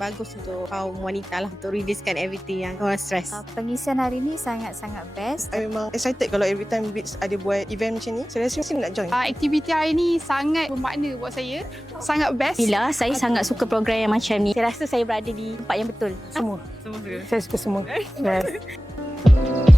bagus untuk kaum wanita lah untuk releasekan everything yang orang stress. Pengisian hari ni sangat-sangat best. I memang excited kalau every time Beats ada buat event macam ni. Saya rasa mesti nak join. Aktiviti hari ni sangat bermakna buat saya. Sangat best. Bila saya sangat suka program yang macam ni. Saya rasa saya berada di tempat yang betul. Semua. Saya suka semua. Yes.